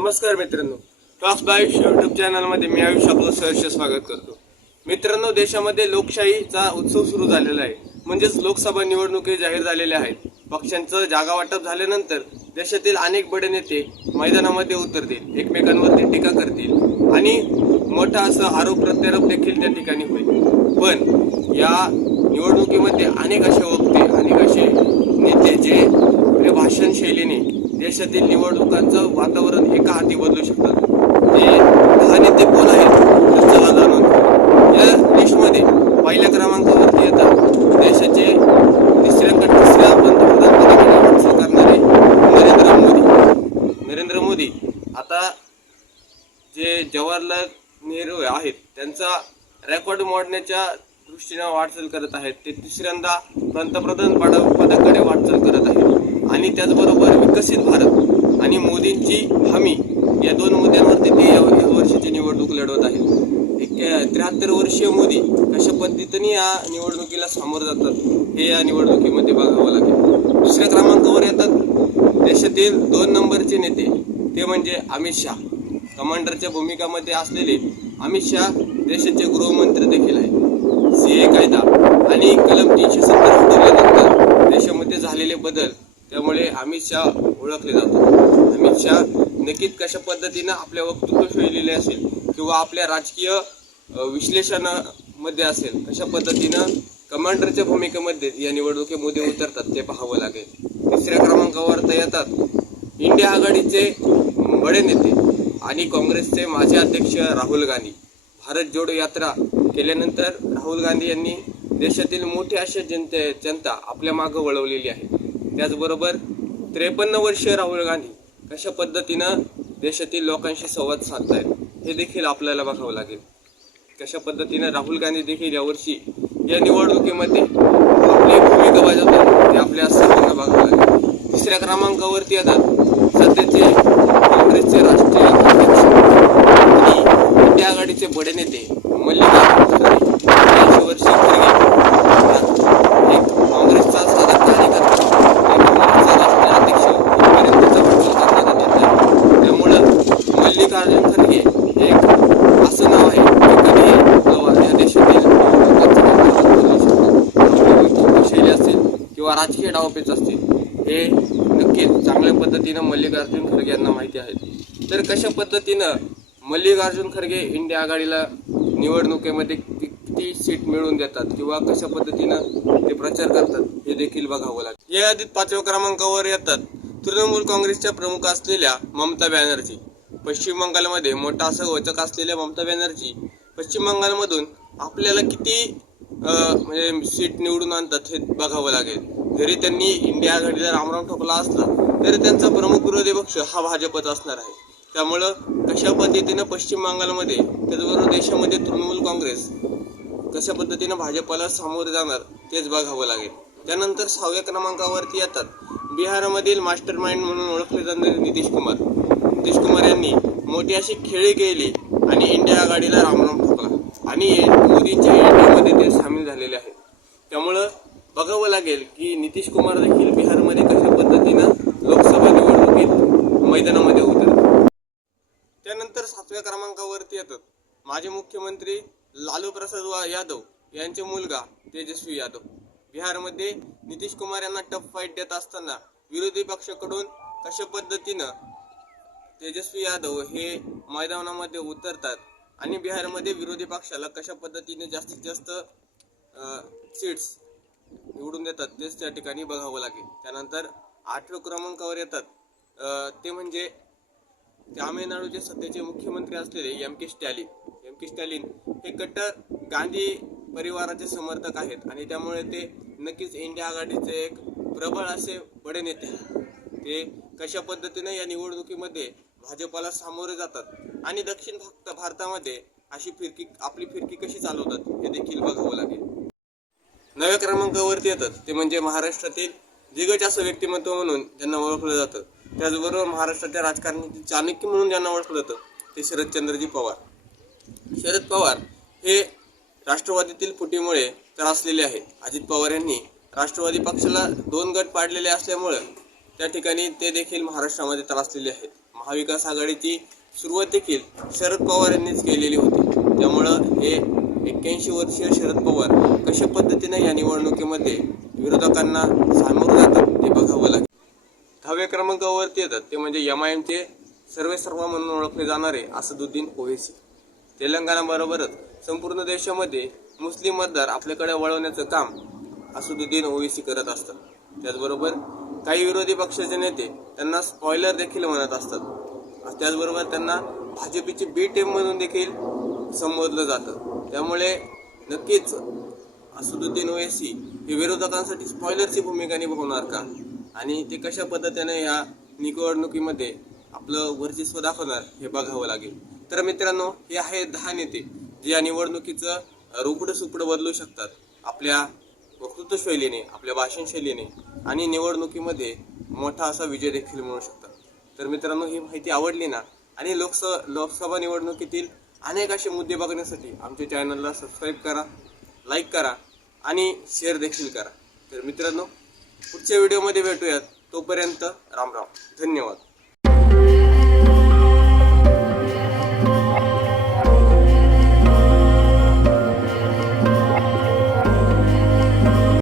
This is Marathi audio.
नमस्कार मित्रांनो. टॉक्स बाय युट्यूब चॅनलमध्ये मी आयुष आपलं सहर्ष स्वागत करतो. मित्रांनो देशामध्ये लोकशाहीचा उत्सव सुरू झालेला आहे. म्हणजेच लोकसभा निवडणुकी जाहीर झालेल्या आहेत. पक्षांचं जागा वाटप झाल्यानंतर देशातील अनेक बडे नेते मैदानामध्ये उतरतील एकमेकांवरती टीका करतील आणि मोठा असं आरोप प्रत्यारोप देखील त्या ठिकाणी होईल. पण या निवडणुकीमध्ये अनेक असे वक्ते अनेक असे नेते जे आपल्या भाषण शैलीने देशातील निवडणुकांचं वातावरण एका हाती बदलू शकतात ते दहा नेते कोण आहेत तर चला जाणून या लिस्टमध्ये पहिल्या क्रमांकावरती येतात देशाचे तिसऱ्या तिसऱ्या पंतप्रधानपदाकडे वाटचाल करणारे नरेंद्र मोदी. नरेंद्र मोदी आता जे जवाहरलाल नेहरू आहेत त्यांचा रेकॉर्ड मोडण्याच्या दृष्टीने वाटचाल करत आहेत. ते तिसऱ्यांदा पंतप्रधान पदा- पदाकडे वाटचाल करत आहेत. आणि त्याचबरोबर विकसित भारत आणि मोदींची हमी या दोन मुद्द्यांवरती ते या वर्षीची निवडणूक लढवत आहेत. एक त्र्याहत्तर वर्षीय मोदी कशा पद्धतीने या निवडणुकीला सामोरं जातात हे या निवडणुकीमध्ये बघावं लागेल. दुसऱ्या क्रमांकावर येतात. देशातील दोन नंबरचे नेते ते म्हणजे अमित शाह. कमांडरच्या भूमिकामध्ये असलेले अमित शाह देशाचे गृहमंत्री देखील आहेत. सीए कायदा आणि कलम तीनशे सत्तर हटवल्यानंतर देशामध्ये झालेले बदल त्यामुळे अमित शाह ओळखले जातात अमित शाह नक्कीच कशा पद्धतीनं आपल्या वक्तृत्व शैलीला असेल किंवा आपल्या राजकीय विश्लेषणामध्ये असेल कशा पद्धतीनं कमांडरच्या भूमिकेमध्ये या निवडणुकीमध्ये उतरतात ते पाहावं लागेल. तिसऱ्या क्रमांकावर तर येतात इंडिया आघाडीचे बडे नेते आणि काँग्रेसचे माजी अध्यक्ष राहुल गांधी. भारत जोडो यात्रा केल्यानंतर राहुल गांधी यांनी देशातील मोठी अशी जनते जनता आपल्या मागं वळवलेली आहे. त्याचबरोबर त्रेपन्न वर्षीय राहुल गांधी कशा पद्धतीनं देशातील लोकांशी संवाद साधतायत हे देखील आपल्याला बघावं लागेल. कशा पद्धतीनं राहुल गांधी देखील यावर्षी या निवडणुकीमध्ये आपली भूमिका बजावतात ते आपल्या सर्वांना बघावं लागेल. तिसऱ्या क्रमांकावरती येतात सध्याचे काँग्रेसचे राष्ट्रीय अध्यक्ष आणि इंडिया आघाडीचे बडे नेते मल्लिकार्जुन खरगे खरगे एक काँग्रेसचा साधा कार्यकर्ता एक काँग्रेसचा राष्ट्रीय अध्यक्ष इथपर्यंतचा वाटचाल करणारा नेता आहे. त्यामुळं मल्लिकार्जुन खरगे हे एक असं नाव आहे की कधीही आपलं या देशातील लोकांचं नेतृत्व बदलू शकतं. आपली वैयक्तिक शैली असेल किंवा राजकीय डावपेच असतील हे नक्कीच चांगल्या पद्धतीनं मल्लिकार्जुन खरगे यांना माहिती आहे. तर कशा पद्धतीनं मल्लिकार्जुन खरगे इंडिया आघाडीला निवडणुकीमध्ये किती सीट मिळवून देतात किंवा कशा पद्धतीनं ते प्रचार करतात हे देखील बघावं लागेल. या यादीत पाचव्या क्रमांकावर येतात तृणमूल काँग्रेसच्या प्रमुख असलेल्या ममता बॅनर्जी. पश्चिम बंगालमध्ये मोठा असं वचक असलेल्या ममता बॅनर्जी पश्चिम बंगालमधून आपल्याला किती म्हणजे सीट निवडून आणतात हे बघावं लागेल. जरी त्यांनी इंडिया आघाडीला रामराम ठोकला असला तरी त्यांचा प्रमुख विरोधी पक्ष हा भाजपच असणार आहे. त्यामुळं कशा पद्धतीनं पश्चिम बंगालमध्ये त्याचबरोबर देशामध्ये तृणमूल काँग्रेस कशा पद्धतीनं भाजपला सामोरे जाणार तेच बघावं लागेल. त्यानंतर सहाव्या क्रमांकावरती येतात बिहारमधील मास्टर माइंड म्हणून ओळखले जाणारे नितीश कुमार. नितीश कुमार यांनी मोठी अशी खेळी केली आणि इंडिया आघाडीला रामराम ठोकला. आणि मोदींच्या इंडियामध्ये झालेले आहेत. त्यामुळं बघावं लागेल की नितीश कुमार देखील बिहारमध्ये कशा पद्धतीनं लोकसभा निवडणुकीत मैदानामध्ये उतरतात. त्यानंतर सातव्या क्रमांकावरती येतात माजी मुख्यमंत्री लालू प्रसाद यादव यांचे मुलगा तेजस्वी यादव. बिहारमध्ये नितीश कुमार यांना टफ फाईट देत असताना विरोधी पक्षाकडून कशा पद्धतीनं तेजस्वी यादव हे मैदानामध्ये उतरतात आणि बिहारमध्ये विरोधी पक्षाला कशा पद्धतीने जास्तीत जास्त सीट्स निवडून देतात तेच त्या ठिकाणी बघावं लागेल. त्यानंतर आठव्या क्रमांकावर येतात. ते म्हणजे तामिळनाडूचे सध्याचे मुख्यमंत्री असलेले M K Stalin. M K Stalin हे कट्टर गांधी परिवाराचे समर्थक आहेत आणि त्यामुळे ते नक्कीच इंडिया आघाडीचे एक प्रबळ असे बडे नेते ते कशा पद्धतीने या निवडणुकीमध्ये भाजपाला सामोरे जातात आणि दक्षिण भारत भारतामध्ये अशी फिरकी आपली फिरकी कशी चालवतात हे देखील बघावं नव्या क्रमांकावरती येतात. ते म्हणजे महाराष्ट्रातील दिग्गज असं व्यक्तिमत्व म्हणून त्यांना ओळखलं जातं. त्याचबरोबर महाराष्ट्राच्या राजकारणातील चाणक्य म्हणून ज्यांना ओळखलं जातं ते शरदचंद्रजी पवार. शरद पवार हे राष्ट्रवादीतील फुटीमुळे त्रासलेले आहेत. अजित पवार यांनी राष्ट्रवादी पक्षाला दोन गट पाडलेले असल्यामुळं त्या ठिकाणी ते देखील महाराष्ट्रामध्ये त्रासलेले आहेत. महाविकास आघाडीची सुरुवात देखील शरद पवार यांनीच केलेली होती. त्यामुळं हे एक्क्याऐंशी वर्षीय शरद पवार कशा पद्धतीने या निवडणुकीमध्ये विरोधकांना सामोरं जातात ते बघावं लागेल. दहाव्या क्रमांकावरती येतात ते म्हणजे एम आय एमचे सर्वे सर्व म्हणून ओळखले जाणारे असदुद्दीन ओवेसी. तेलंगणाबरोबरच संपूर्ण देशामध्ये मुस्लिम मतदार आपल्याकडे वळवण्याचं काम असदुद्दीन ओवेसी करत असतात. त्याचबरोबर काही विरोधी पक्षाचे नेते त्यांना स्पॉयलर देखील म्हणत असतात. त्याचबरोबर त्यांना भाजपची बी टीम म्हणून देखील संबोधलं जातं. त्यामुळे नक्कीच असदुद्दीन ओवेसी हे विरोधकांसाठी स्पॉयलरची भूमिका निभावणार का? आणि ते कशा पद्धतीने या निवडणुकीमध्ये आपलं वर्चस्व दाखवणार हे बघावं लागेल. तर मित्रांनो हे आहे दहा नेते जे या निवडणुकीचं रोकडं सुपडं बदलू शकतात आपल्या वक्तृत्व शैलीने आपल्या भाषण शैलीने आणि निवडणुकीमध्ये मोठा असा विजय देखील मिळू शकतात. तर मित्रांनो ही माहिती आवडली ना? आणि लोकस लोकसभा निवडणुकीतील अनेक असे मुद्दे बघण्यासाठी आमच्या चॅनलला सबस्क्राईब करा लाईक करा आणि शेअर देखील करा. तर मित्रांनो पुढच्या व्हिडिओमध्ये भेटूयात. तोपर्यंत राम राम. धन्यवाद.